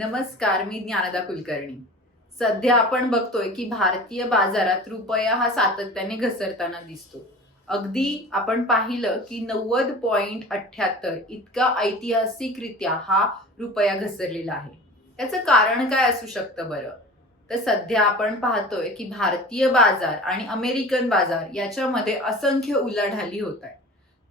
नमस्कार, मी ज्ञानदा कुलकर्णी. सध्या आपण बघतोय की भारतीय बाजारात रुपया हा सातत्याने घसरताना दिसतो. अगदी आपण पाहिलं की 90.78 इतका ऐतिहासिकरित्या हा रुपया घसरलेला आहे. याचं कारण काय असू शकतं बरं? तर सध्या आपण पाहतोय की भारतीय बाजार आणि अमेरिकन बाजार याच्यामध्ये असंख्य उलाढाली होत आहे.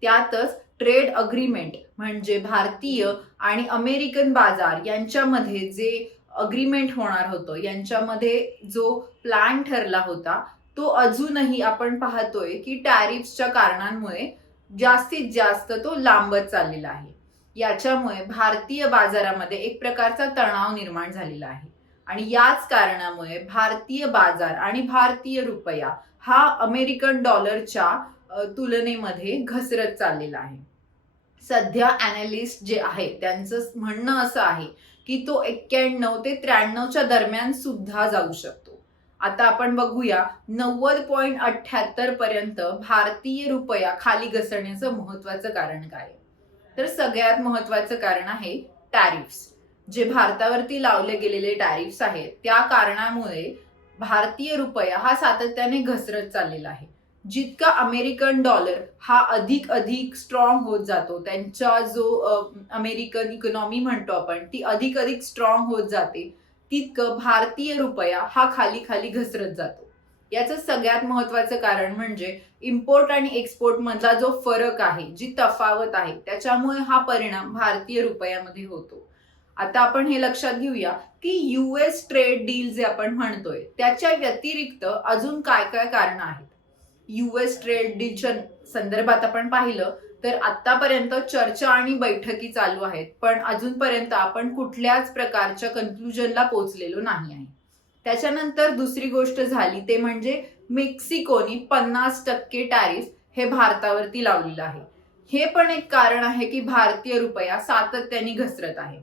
त्यातच ट्रेड अग्रीमेंट म्हणजे भारतीय आणि अमेरिकन बाजार यांच्यामध्ये जे अग्रीमेंट होणार होतं, यांच्यामध्ये जो प्लॅन ठरला होता तो अजूनही आपण पाहतोय की टॅरिफ्सच्या कारणांमुळे जास्तीत जास्त तो लांबत चाललेला आहे. याच्यामुळे भारतीय बाजारामध्ये एक प्रकारचा तणाव निर्माण झालेला आहे आणि याच कारणामुळे भारतीय बाजार आणि भारतीय रुपया हा अमेरिकन डॉलरच्या तुलनेमध्ये घसरत चाललेला आहे. सध्या अॅनालिस्ट जे आहेत त्यांचं म्हणणं असं आहे की तो 91 ते 93च्या दरम्यान सुद्धा जाऊ शकतो. आता आपण बघूया 90.78 पर्यंत भारतीय रुपया खाली घसरण्याचं महत्वाचं कारण काय आहे. तर सगळ्यात महत्वाचं कारण आहे टॅरिफ्स. जे भारतावरती लावले गेलेले टॅरिफ्स आहेत त्या कारणामुळे भारतीय रुपया हा सातत्याने घसरत चाललेला आहे. जितका अमेरिकन डॉलर हा अधिक अधिक स्ट्रॉंग होत जातो, त्यांचा जो अमेरिकन इकॉनॉमी म्हणतो आपण ती अधिक अधिक स्ट्रॉंग होत जाते, तितकं भारतीय रुपया हा खाली खाली घसरत जातो. याचं सगळ्यात महत्वाचं कारण म्हणजे इम्पोर्ट आणि एक्सपोर्ट मधला जो फरक आहे, जी तफावत आहे, त्याच्यामुळे हा परिणाम भारतीय रुपयामध्ये होतो. आता आपण हे लक्षात घेऊया की US ट्रेड डील जे आपण म्हणतोय त्याच्या व्यतिरिक्त अजून काय काय कारण आहेत. US ट्रेड डीलच्या संदर्भात आपण पाहिलं तर आतापर्यंत चर्चा आणि बैठकी चालू आहेत, पण अजूनपर्यंत आपण कुठल्याच प्रकारच्या कन्क्लुजनला पोहोचलेलो नाही आहे. त्याच्यानंतर दुसरी गोष्ट झाली ते म्हणजे मेक्सिकोनी 50% टॅरिफ हे भारतावरती लावलेलं आहे. हे पण एक कारण आहे की भारतीय रुपया सातत्याने घसरत आहे.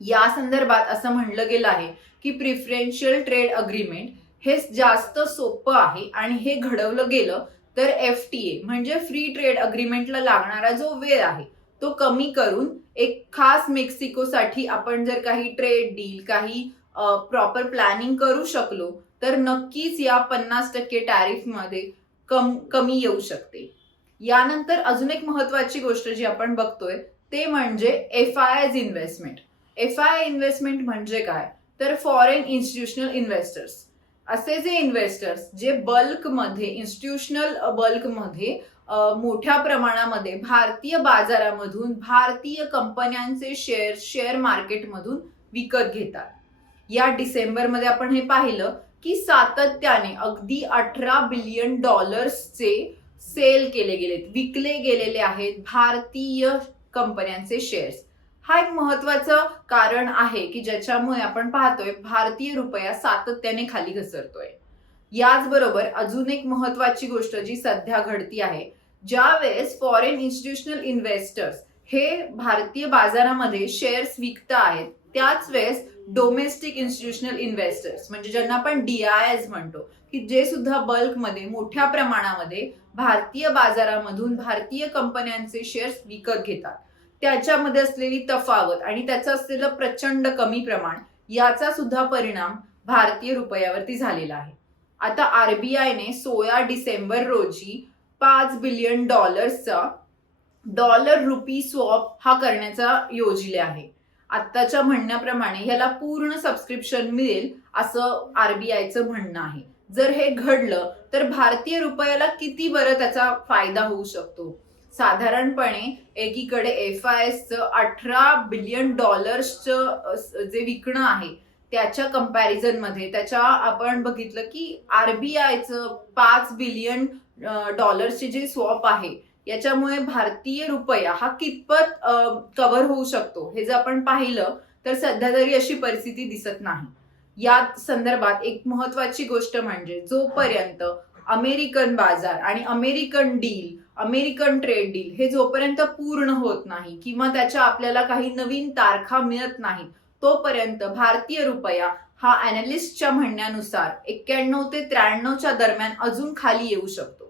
या संदर्भात असं म्हणलं गेलं आहे की प्रिफरेन्शियल ट्रेड अग्रीमेंट हे जास्त सोपं आहे आणि हे घडवलं गेलं तर FTA म्हणजे फ्री ट्रेड अग्रीमेंटला लागणारा जो वेळ आहे तो कमी करून एक खास मेक्सिकोसाठी आपण जर काही ट्रेड डील काही प्रॉपर प्लॅनिंग करू शकलो तर नक्कीच या 50% टॅरिफ मध्ये कमी येऊ शकते. यानंतर अजून एक महत्वाची गोष्ट जी आपण बघतोय ते म्हणजे FIIs इन्व्हेस्टमेंट. FII इन्व्हेस्टमेंट म्हणजे काय, तर फॉरेन इन्स्टिट्यूशनल इन्व्हेस्टर्स. असे जे इन्व्हेस्टर्स जे बल्कमध्ये इन्स्टिट्यूशनल बल्कमध्ये मोठ्या प्रमाणामध्ये भारतीय बाजारामधून भारतीय कंपन्यांचे शेअर मार्केटमधून विकत घेतात. या डिसेंबरमध्ये आपण हे पाहिलं की सातत्याने अगदी 18 बिलियन डॉलर्सचे सेल केले गेलेत, विकले गेलेले आहेत भारतीय कंपन्यांचे शेअर्स. हा एक महत्वाचं कारण आहे की ज्याच्यामुळे आपण पाहतोय भारतीय रुपया सातत्याने खाली घसरतोय. याचबरोबर अजून एक महत्वाची गोष्ट जी सध्या घडती आहे, ज्या वेळेस फॉरेन इन्स्टिट्यूशनल इन्व्हेस्टर्स हे भारतीय बाजारामध्ये शेअर्स विकत आहेत त्याच वेळेस डोमेस्टिक इन्स्टिट्यूशनल इन्व्हेस्टर्स म्हणजे ज्यांना आपण DIIs म्हणतो की जे सुद्धा बल्कमध्ये मोठ्या प्रमाणामध्ये भारतीय बाजारामधून भारतीय कंपन्यांचे शेअर्स विकत घेतात, त्याच्यामध्ये असलेली तफावत आणि त्याचं असलेलं प्रचंड कमी प्रमाण याचा सुद्धा परिणाम भारतीय रुपयावरती झालेला आहे. आता RBIने 16 डिसेंबर रोजी 5 बिलियन डॉलर्सचा डॉलर रुपी स्वॉप हा करण्याचा योजले आहे. आत्ताच्या म्हणण्याप्रमाणे याला पूर्ण सबस्क्रिप्शन मिळेल असं RBIचं म्हणणं आहे. जर हे घडलं तर भारतीय रुपयाला किती बरं त्याचा फायदा होऊ शकतो. साधारणपणे एकीकडे FIIsचं 18 बिलियन डॉलर्सचं जे विकणं आहे त्याच्या कंपॅरिझन मध्ये त्याच्या आपण बघितलं की RBIचं 5 बिलियन डॉलर्सचे जे स्वॉप आहे याच्यामुळे भारतीय रुपया हा कितपत कव्हर होऊ शकतो हे जर आपण पाहिलं तर सध्या तरी अशी परिस्थिती दिसत नाही. या संदर्भात एक महत्वाची गोष्ट म्हणजे जोपर्यंत अमेरिकन बाजार आणि American deal American trade deal हे जोपर्यंत पूर्ण होत नाही किंवा त्याच्या आपल्याला काही नवीन तारखा मिळत नाहीत तोपर्यंत भारतीय रुपया हा अॅनालिस्टच्या म्हणण्यानुसार 91 ते 93च्या दरम्यान अजून खाली येऊ शकतो.